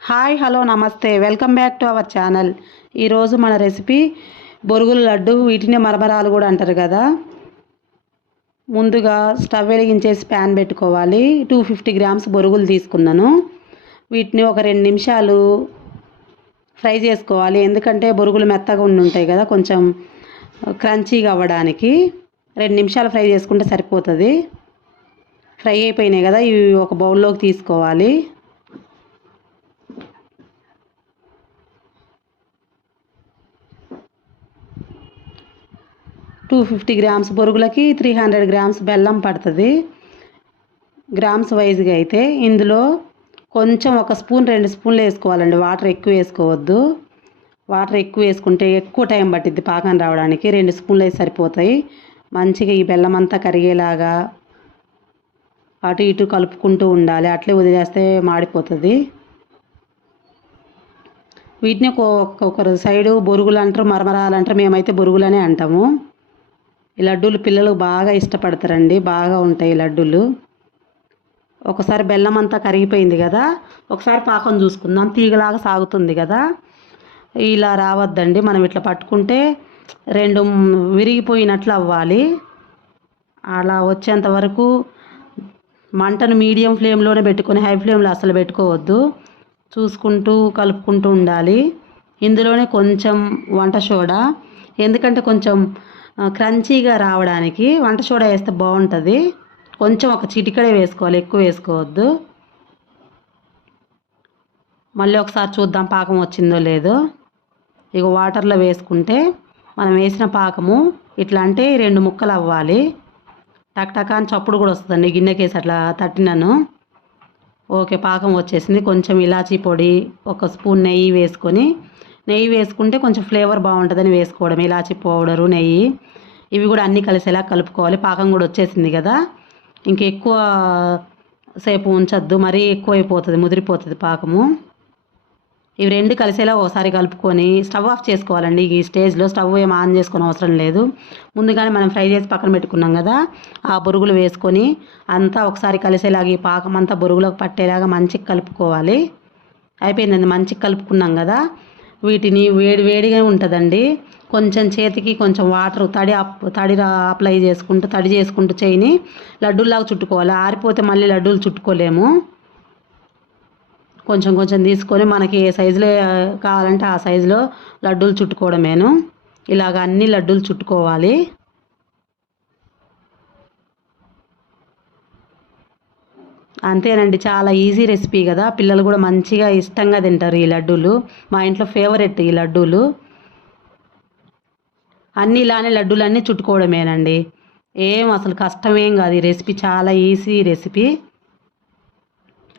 Hi hello నమస్తే welcome back to our channel. ఈరోజు మన రెసిపీ బొరుగుల లడ్డు, వీటిని మరమరాలు కూడా అంటారు కదా. ముందుగా స్టవ్ వెలిగించేసి ప్యాన్ పెట్టుకోవాలి. 250 గ్రామ్స్ బొరుగులు తీసుకున్నాను. వీటిని ఒక 2 నిమిషాలు ఫ్రై చేసుకోవాలి. ఎందుకంటే బొరుగులు మెత్తగా ఉంటాయి కదా, కొంచెం క్రంచీగా అవ్వడానికి 2 నిమిషాలు ఫ్రై చేసుకుంటే సరిపోతుంది. ఫ్రై అయిపోయినాయి కదా, ఇవి ఒక బౌల్లోకి తీసుకోవాలి. టూ 250 గ్రామ్స్ బొరుగులకి 300 గ్రామ్స్ బెల్లం పడుతుంది. గ్రామ్స్ వైజ్గా అయితే ఇందులో కొంచెం 1 స్పూన్ 2 స్పూన్లు వేసుకోవాలండి. వాటర్ ఎక్కువ వేసుకోవద్దు. వాటర్ ఎక్కువ వేసుకుంటే ఎక్కువ టైం పట్టిద్ది పాకం రావడానికి. 2 స్పూన్లు అయితే సరిపోతాయి. మంచిగా ఈ బెల్లం అంతా కరిగేలాగా అటు ఇటు కలుపుకుంటూ ఉండాలి. అట్లే వదిలేస్తే మాడిపోతుంది. వీటిని ఒక్కొక్కరు సైడు బొరుగులు అంటారు, మరమరాలు అంటారు. మేమైతే బొరుగులనే అంటాము. ఈ లడ్డూలు పిల్లలు బాగా ఇష్టపడతారండి. బాగా ఉంటాయి లడ్డూలు. ఒకసారి బెల్లం అంతా కరిగిపోయింది కదా, ఒకసారి పాకం చూసుకుందాం. తీగలాగా సాగుతుంది కదా, ఇలా రావద్దండి. మనం ఇట్లా పట్టుకుంటే 2 విరిగిపోయినట్లు అవ్వాలి. అలా వచ్చేంత వరకు మంటను మీడియం ఫ్లేమ్లోనే పెట్టుకొని హై ఫ్లేమ్లో అసలు పెట్టుకోవద్దు. చూసుకుంటూ కలుపుకుంటూ ఉండాలి. ఇందులోనే కొంచెం వంట సోడా, ఎందుకంటే కొంచెం క్రంచీగా రావడానికి వంట సోడా వేస్తే బాగుంటుంది. కొంచెం ఒక చిటికెడే వేసుకోవాలి, ఎక్కువ వేసుకోవద్దు. మళ్ళీ ఒకసారి చూద్దాం పాకం వచ్చిందో లేదో. ఇక వాటర్లో వేసుకుంటే మనం వేసిన పాకము ఇట్లా అంటే 2 ముక్కలు అవ్వాలి. టక్ టక్ అని చప్పుడు కూడా వస్తుందండి. గిన్నెకేసి అట్లా తట్టినాను. ఓకే, పాకం వచ్చేసింది. కొంచెం ఇలాచీ పొడి, 1 స్పూన్ నెయ్యి వేసుకొని, నెయ్యి వేసుకుంటే కొంచెం ఫ్లేవర్ బాగుంటుందని వేసుకోవడం. ఇలాచీ పౌడరు, నెయ్యి ఇవి కూడా అన్నీ కలిసేలా కలుపుకోవాలి. పాకం కూడా వచ్చేసింది కదా, ఇంకెక్కువ సేపు ఉంచొద్దు, మరీ ఎక్కువ అయిపోతుంది, ముదిరిపోతుంది పాకము. ఇవి 2 కలిసేలా ఒకసారి కలుపుకొని స్టవ్ ఆఫ్ చేసుకోవాలండి. ఈ స్టేజ్లో స్టవ్ ఏం ఆన్ చేసుకొని అవసరం లేదు. ముందుగానే మనం ఫ్రై చేసి పక్కన పెట్టుకున్నాం కదా, ఆ బొరుగులు వేసుకొని అంతా ఒకసారి కలిసేలాగా ఈ పాకం అంతా బొరుగులకు పట్టేలాగా మంచిగా కలుపుకోవాలి. అయిపోయిందండి. మంచిగా కలుపుకున్నాం కదా, వీటిని వేడిగా ఉంటుందండి. కొంచెం చేతికి కొంచెం వాటర్ తడి అప్లై చేసుకుంటూ తడి చేసుకుంటూ చేయని లడ్డూలాగా చుట్టుకోవాలి. ఆరిపోతే మళ్ళీ లడ్డూలు చుట్టుకోలేము. కొంచెం కొంచెం తీసుకొని మనకి ఏ సైజులో కావాలంటే ఆ సైజులో లడ్డూలు చుట్టుకోవడమేను. ఇలాగ అన్ని లడ్డూలు చుట్టుకోవాలి. అంతేనండి, చాలా ఈజీ రెసిపీ కదా. పిల్లలు కూడా మంచిగా ఇష్టంగా తింటారు ఈ లడ్డూలు. మా ఇంట్లో ఫేవరెట్ ఈ లడ్డూలు. అన్నీ ఇలానే లడ్డూలన్నీ చుట్టుకోవడమేనండి. ఏం అసలు కష్టమేం కాదు. ఈ రెసిపీ చాలా ఈజీ రెసిపీ.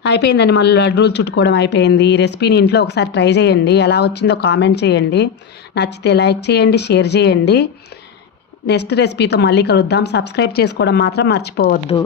అయిపోయిందండి, మళ్ళీ లడ్డూలు చుట్టుకోవడం అయిపోయింది. ఈ రెసిపీని ఇంట్లో ఒకసారి ట్రై చేయండి. ఎలా వచ్చిందో కామెంట్ చేయండి. నచ్చితే లైక్ చేయండి, షేర్ చేయండి. నెక్స్ట్ రెసిపీతో మళ్ళీ కలుద్దాం. సబ్స్క్రైబ్ చేసుకోవడం మాత్రం మర్చిపోవద్దు.